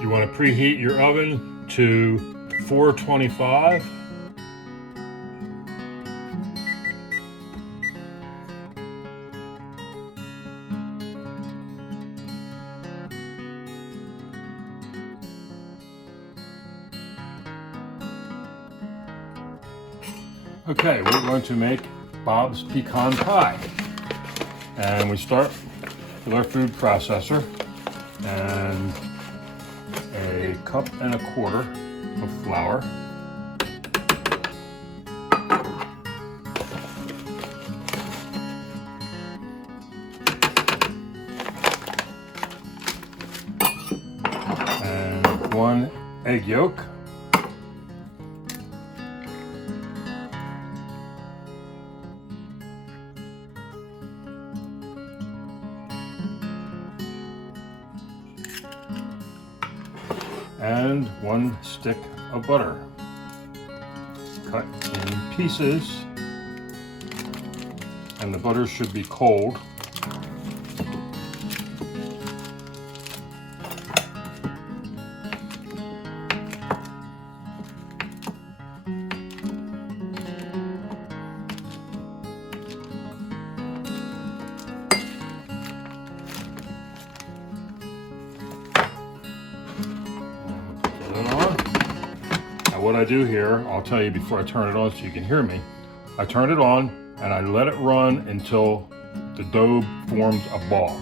You want to preheat your oven to 425. Okay, we're going to make Bob's Pecan Pie. And we start with our food processor and a cup and a quarter of flour. And 1 egg yolk. And 1 stick of butter, cut in pieces, and the butter should be cold. What I do here, I'll tell you before I turn it on so you can hear me. I turn it on and I let it run until the dough forms a ball.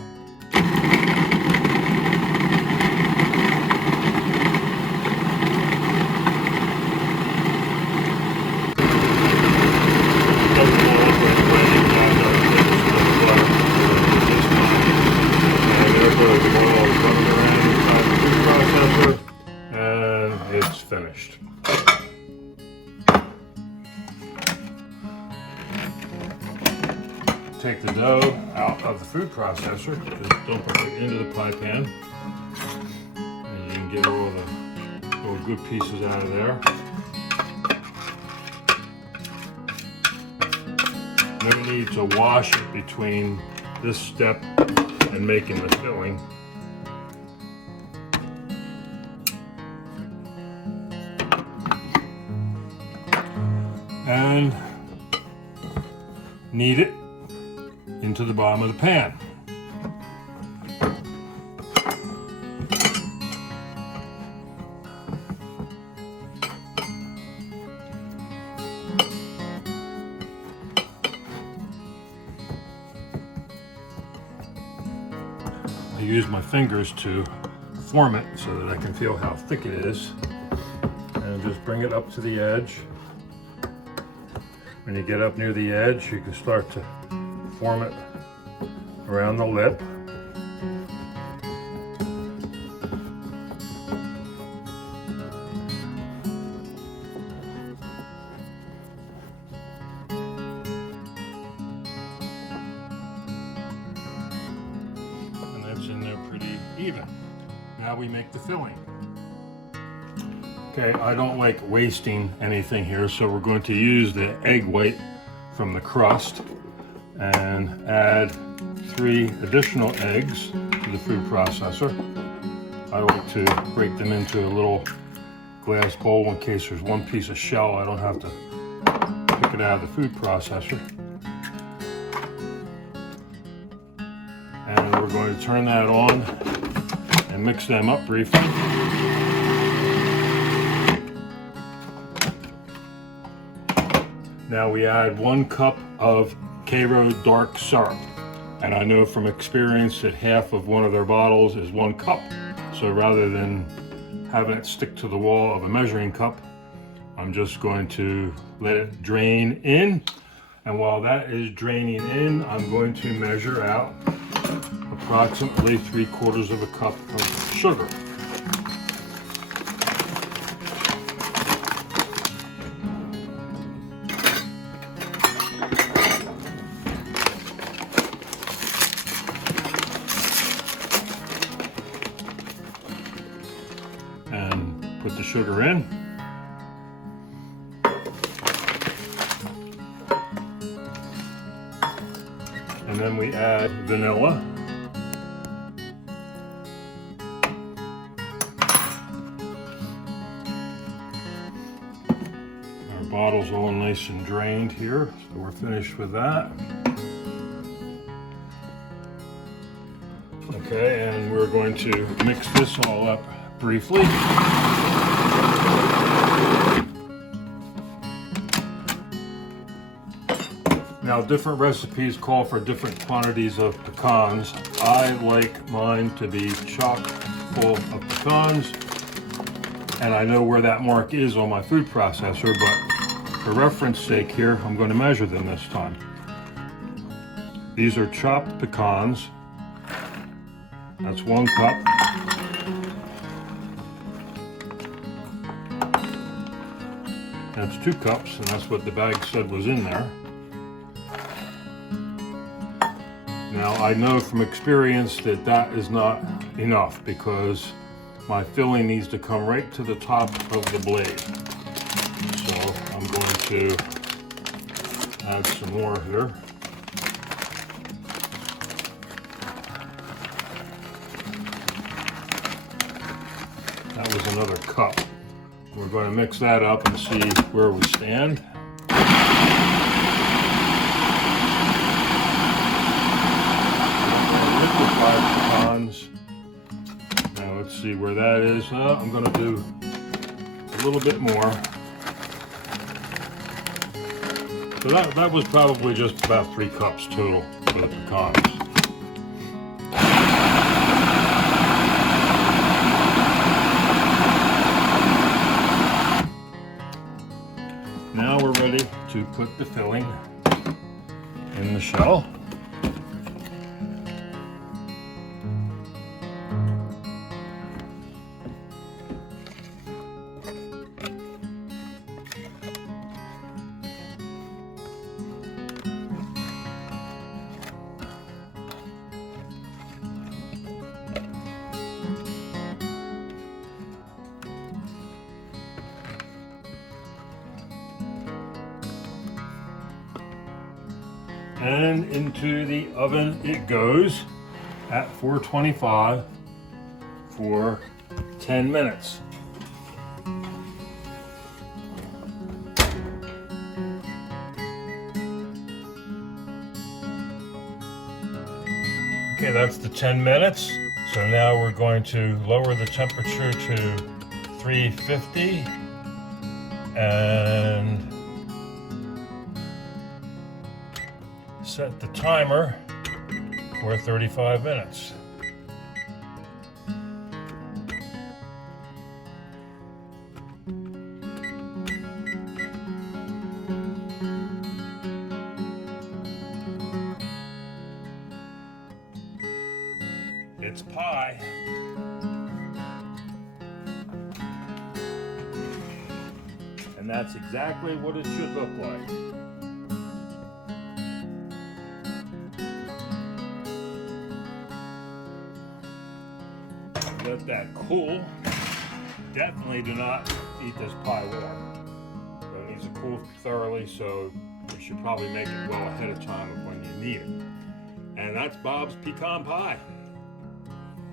And there goes the ball running around inside the food processor, and it's finished. Take the dough out of the food processor, just dump it into the pie pan, and you can get all the little good pieces out of there. No need to wash it between this step and making the filling. And knead it into the bottom of the pan. I use my fingers to form it so that I can feel how thick it is, and just bring it up to the edge. When you get up near the edge, you can start to form it around the lip. And that's in there pretty even. Now we make the filling. Okay, I don't like wasting anything here, so we're going to use the egg white from the crust and add 3 additional eggs to the food processor. I like to break them into a little glass bowl in case there's one piece of shell. I don't have to pick it out of the food processor. And we're going to turn that on and mix them up briefly. Now we add 1 cup of Karo dark syrup, and I know from experience that half of one of their bottles is 1 cup, so rather than having it stick to the wall of a measuring cup, I'm just going to let it drain in, and while that is draining in, I'm going to measure out approximately 3/4 of a cup of sugar. And put the sugar in. And then we add vanilla. bottle's all nice and drained here, so we're finished with that. Okay, and we're going to mix this all up briefly. Now, different recipes call for different quantities of pecans. I like mine to be chock full of pecans, and I know where that mark is on my food processor, but for reference sake here, I'm going to measure them this time. These are chopped pecans. That's 1 cup. That's 2 cups, and that's what the bag said was in there. Now, I know from experience that that is not enough because my filling needs to come right to the top of the blade. So I'm going to add some more here. That was another cup. We're going to mix that up and see where we stand. Pecans. Now let's see where that is. I'm going to do a little bit more. So that was probably just about 3 cups total for the pecans. Now we're ready to put the filling in the shell. And into the oven it goes at 425 for 10 minutes. Okay, that's the 10 minutes. So now we're going to lower the temperature to 350 and set the timer for 35 minutes. It's pie. And that's exactly what it should look like. Let that cool. Definitely do not eat this pie warm. So it needs to cool thoroughly, so you should probably make it well ahead of time of when you need it. And that's Bob's Pecan Pie.